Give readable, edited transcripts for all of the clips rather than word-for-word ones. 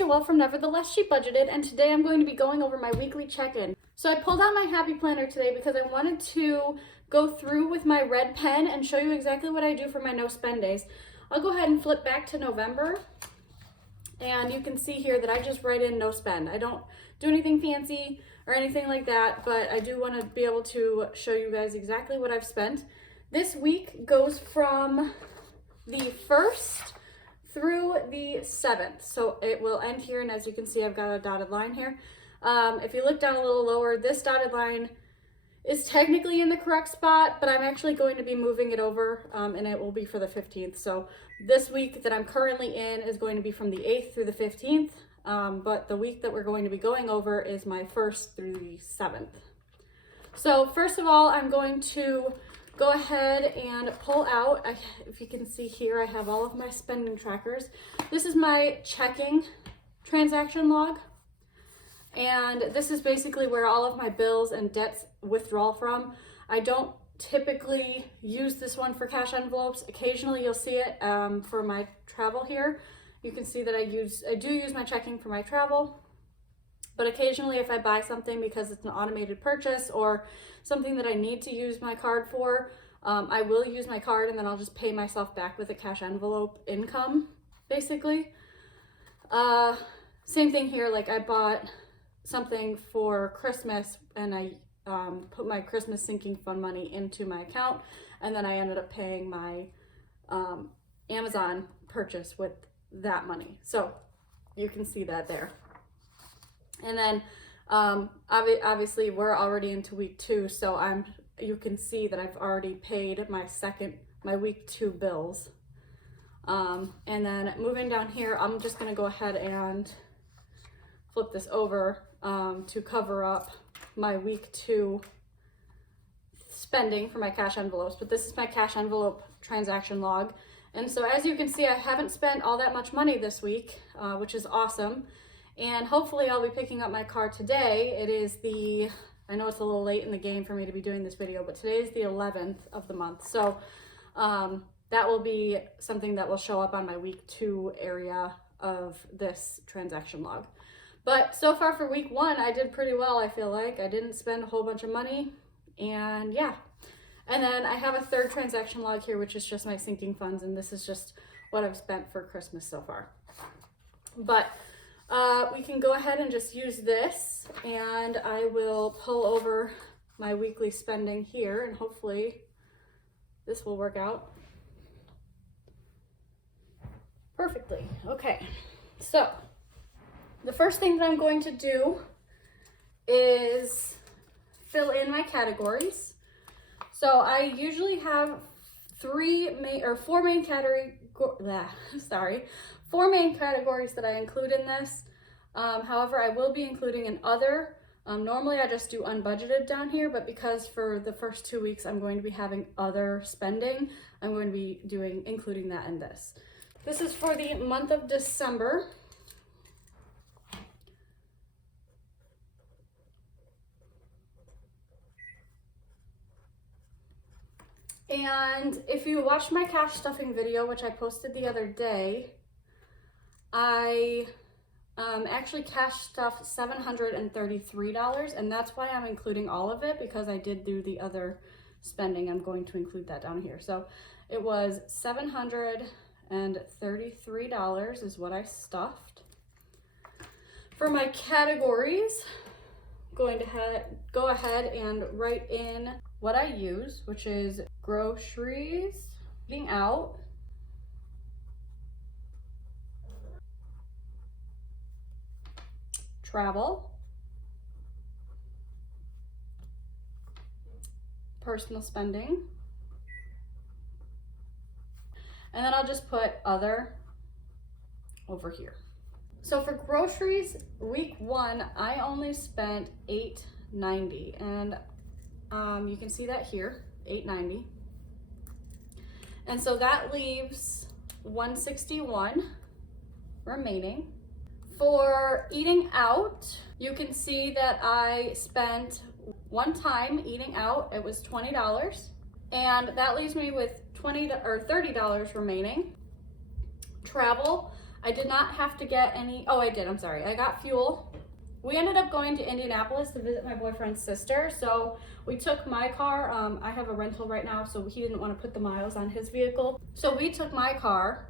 Joelle from Nevertheless She Budgeted, and today I'm going to be going over my weekly check-in. So I pulled out my happy planner today because I wanted to go through with my red pen and show you exactly what I do for my no spend days. I'll go ahead and flip back to November, and you can see here that I just write in no spend. I don't do anything fancy or anything like that, but I do want to be able to show you guys exactly what I've spent. This week goes from the 1st through the 7th, so it will end here, and as you can see I've got a dotted line here. If you look down a little lower, this dotted line is technically in the correct spot, but I'm actually going to be moving it over, and it will be for the 15th. So this week that I'm currently in is going to be from the 8th through the 15th, but the week that we're going to be going over is my 1st through the 7th. So first of all, I'm going to go ahead and pull out, if you can see here, I have all of my spending trackers. This is my checking transaction log, and this is basically where all of my bills and debts withdraw from. I don't typically use this one for cash envelopes. Occasionally you'll see it for my travel here. You can see that I do use my checking for my travel. But occasionally if I buy something because it's an automated purchase or something that I need to use my card for, I will use my card and then I'll just pay myself back with a cash envelope income, basically. Same thing here, like I bought something for Christmas and I put my Christmas sinking fund money into my account, and then I ended up paying my Amazon purchase with that money. So you can see that there. And then obviously we're already into week 2, so you can see that I've already paid my week 2 bills. And then moving down here, I'm just gonna go ahead and flip this over to cover up my week 2 spending for my cash envelopes. But this is my cash envelope transaction log. And so as you can see, I haven't spent all that much money this week, which is awesome. And hopefully I'll be picking up my car today. I know it's a little late in the game for me to be doing this video, but today is the 11th of the month. So that will be something that will show up on my week 2 area of this transaction log. But so far for week 1, I did pretty well, I feel like. I didn't spend a whole bunch of money, and yeah. And then I have a 3rd transaction log here, which is just my sinking funds, and this is just what I've spent for Christmas so far. But we can go ahead and just use this, and I will pull over my weekly spending here, and hopefully this will work out perfectly. Okay, so the first thing that I'm going to do is fill in my categories. So I usually have 4 main categories that I include in this. However, I will be including an other. Normally I just do unbudgeted down here, but because for the first 2 weeks I'm going to be having other spending, I'm going to be including that in this. This is for the month of December. And if you watched my cash stuffing video, which I posted the other day, I actually cash stuffed $733, and that's why I'm including all of it, because I did do the other spending. I'm going to include that down here. So it was $733 is what I stuffed. For my categories, going to go ahead and write in what I use, which is groceries, eating out, travel, personal spending, and then I'll just put other over here. So for groceries, week 1, I only spent $8.90, and you can see that here, $8.90. And so that leaves $161 remaining. For eating out, you can see that I spent one time eating out, it was $20, and that leaves me with $30 remaining. Travel, I did not have to get any, oh, I did, I'm sorry. I got fuel. We ended up going to Indianapolis to visit my boyfriend's sister. So we took my car. I have a rental right now, so he didn't want to put the miles on his vehicle. So we took my car.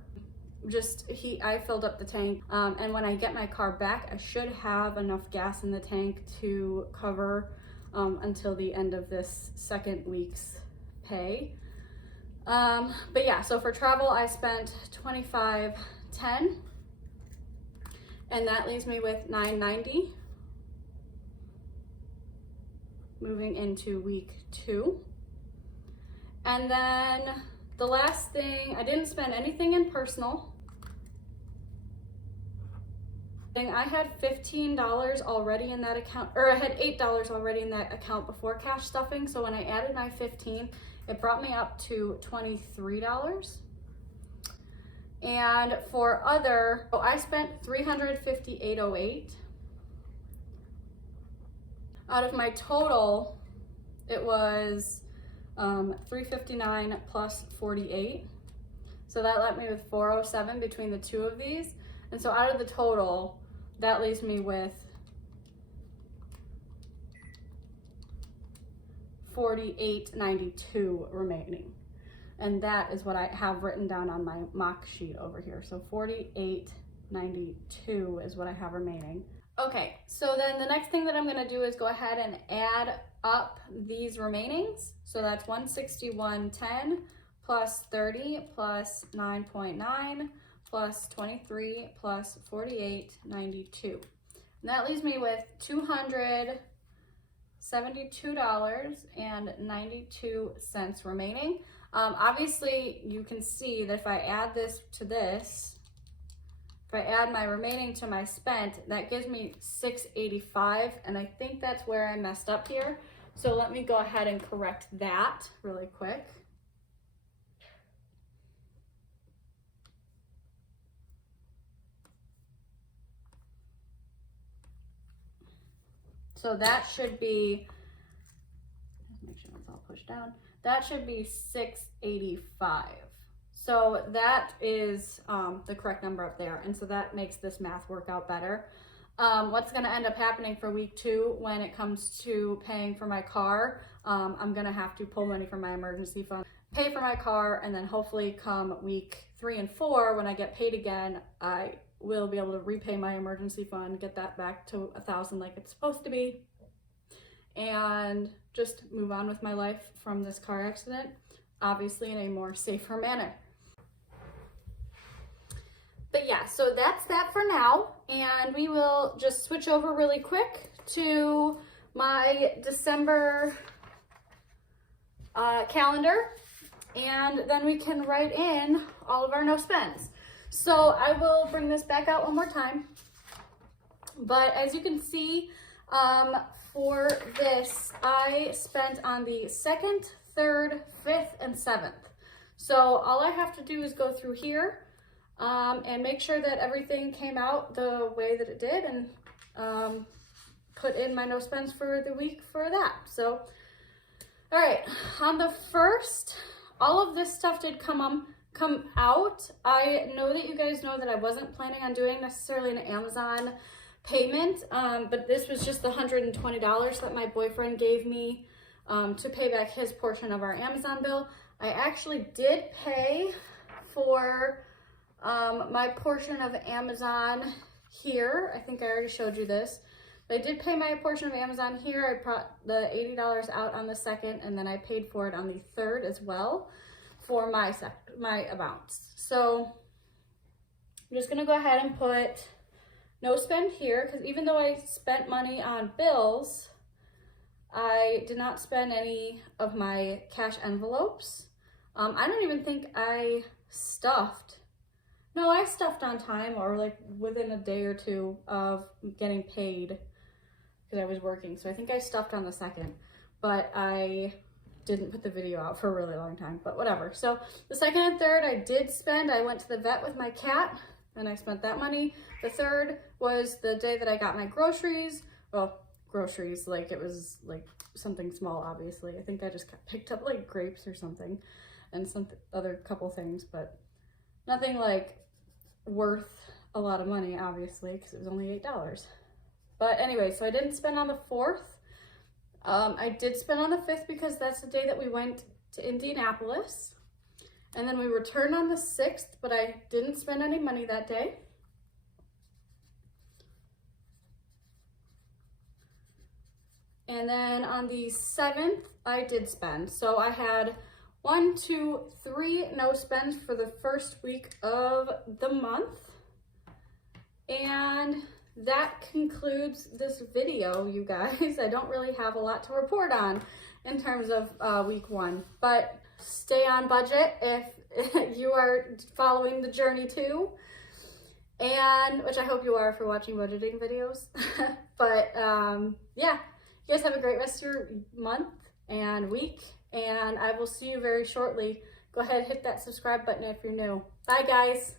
I filled up the tank. And when I get my car back, I should have enough gas in the tank to cover until the end of this second week's pay. But yeah, so for travel, I spent $25.10, and that leaves me with $9.90. Moving into week 2. And then the last thing, I didn't spend anything in personal. I had $15 already in that account, or I had $8 already in that account before cash stuffing. So when I added my 15, it brought me up to $23. And for other, I spent $358.08. Out of my total, it was $359 plus 48. So that left me with $407 between the two of these. And so out of the total, that leaves me with $48.92 remaining. And that is what I have written down on my mock sheet over here. So $48.92 is what I have remaining. Okay, so then the next thing that I'm gonna do is go ahead and add up these remainings. So that's $161.10 plus 30 plus 9.9 plus 23 plus 48.92. And that leaves me with $272.92 remaining. Obviously, you can see that if I add this to this, if I add my remaining to my spent, that gives me $685, and I think that's where I messed up here. So let me go ahead and correct that really quick. So that should be, make sure it's all pushed down. That should be $685. So that is the correct number up there. And so that makes this math work out better. What's gonna end up happening for week 2 when it comes to paying for my car, I'm gonna have to pull money from my emergency fund, pay for my car, and then hopefully come week 3 and 4, when I get paid again, I will be able to repay my emergency fund, get that back to $1,000 like it's supposed to be, and just move on with my life from this car accident, obviously in a more safer manner. But yeah, so that's that for now, and we will just switch over really quick to my December calendar, and then we can write in all of our no spends. So I will bring this back out one more time, but as you can see, for this, I spent on the 2nd, 3rd, 5th, and 7th. So all I have to do is go through here and make sure that everything came out the way that it did, and put in my no spends for the week for that. So, all right, on the 1st, all of this stuff did come out. I know that you guys know that I wasn't planning on doing necessarily an Amazon payment, but this was just the $120 that my boyfriend gave me to pay back his portion of our Amazon bill. I actually did pay for my portion of Amazon here. I think I already showed you this. But I did pay my portion of Amazon here. I brought the $80 out on the 2nd, and then I paid for it on the 3rd as well for my amounts. So I'm just gonna go ahead and put no spend here, because even though I spent money on bills, I did not spend any of my cash envelopes. I don't even think I stuffed. No, I stuffed on time, or like within a day or two of getting paid, because I was working. So I think I stuffed on the 2nd, but I didn't put the video out for a really long time, but whatever. So the 2nd and 3rd I did spend. I went to the vet with my cat and I spent that money. The 3rd was the day that I got my groceries. Well, groceries, like it was like something small, obviously. I think I just picked up like grapes or something and some other couple things, but nothing like worth a lot of money, obviously, because it was only $8. But anyway, so I didn't spend on the 4th. I did spend on the 5th because that's the day that we went to Indianapolis. And then we returned on the 6th, but I didn't spend any money that day. And then on the 7th, I did spend. So I had 1, 2, 3 no spends for the first week of the month. And that concludes this video, you guys. I don't really have a lot to report on in terms of week 1, but stay on budget if you are following the journey too. And which I hope you are if you're watching budgeting videos. But yeah. You guys have a great rest of your month and week, and I will see you very shortly. Go ahead and hit that subscribe button if you're new. Bye, guys.